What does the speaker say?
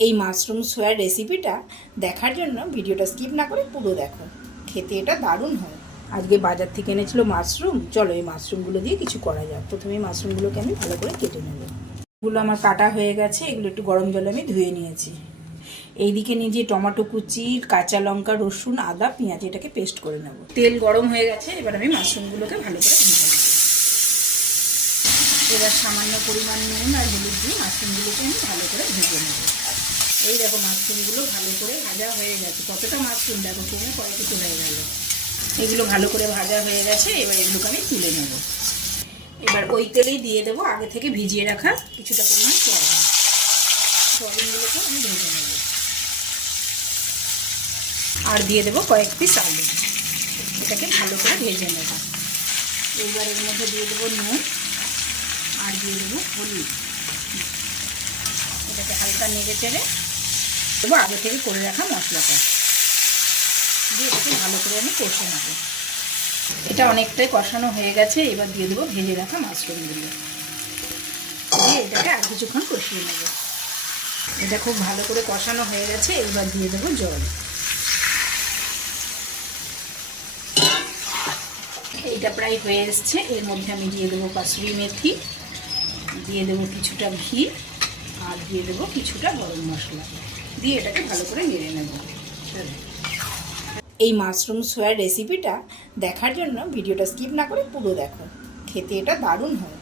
এই মাশরুম সোয়ার রেসিপিটা দেখার জন্য ভিডিওটা স্কিপ না করে পুরো দেখো। খেতে এটা দারুণ হয়। আজকে বাজার থেকে এনেছিল মাশরুম। চলো এই মাশরুমগুলো দিয়ে কিছু করা যাক। প্রথমে এই মাশরুমগুলোকে আমি ভালো করে কেটে নেব। এগুলো আমার কাটা হয়ে গেছে। এগুলো একটু গরম জলে আমি ধুয়ে নিয়েছি। এইদিকে নিয়ে টমেটো কুচি, কাঁচা লঙ্কা, রসুন, আদা, পেঁয়াজ এটাকে পেস্ট করে নেব। তেল গরম হয়ে গেছে। এবার আমি মাশরুমগুলোকে ভালো করে ভেজে নেব। এবার সামান্য পরিমাণ নুন আর হলুদ দিয়ে মাশরুমগুলোকে আমি ভালো করে ভেজে নেব। এই দেখো মাশরুমগুলো ভালো করে ভাজা হয়ে গেছে। কতটা মাশরুম দেখো, কমে কয় কিছু হয়ে গেল। এগুলো ভালো করে ভাজা হয়ে গেছে। এবার এগুলোকে আমি তুলে নেব। এবার ওই তেলেই দিয়ে দেবো আগে থেকে ভিজিয়ে রাখা কিছুটা পরিমাণ সয়াবিন। সয়াবিনগুলোকে আমি ভেজে নেব। আর দিয়ে দেবো কয়েক পিস আলু। এটাকে ভালো করে ভেজে নেব। এইবার এর মধ্যে দিয়ে দেবো নুন আর দিয়ে দেবো হলুদ। এটাকে হালকা নেড়ে চেড়ে দেবো আগে থেকে করে রাখা মশলাটা দিয়ে এটাকে ভালো করে আমি কষে নেব। এটা অনেকটাই কষানো হয়ে গেছে। এবার দিয়ে দেবো ভেজে রাখা মাশরুমগুলো দিয়ে এটাকে আর কিছুক্ষণ কষিয়ে নেব। এটা খুব ভালো করে কষানো হয়ে গেছে। এবার দিয়ে দেবো জল। এইটা প্রায় হয়ে এসছে। এর মধ্যে আমি দিয়ে দেবো কাসুরি মেথি, দিয়ে দেবো কিছুটা ঘি আর দিয়ে দেবো কিছুটা গরম মশলা দিয়ে এটাকে ভালো করে নেড়ে নেব। এই মাশরুম সোয়ার রেসিপিটা দেখার জন্য ভিডিওটা স্কিপ না করে পুরো দেখো। খেতে এটা দারুণ হয়।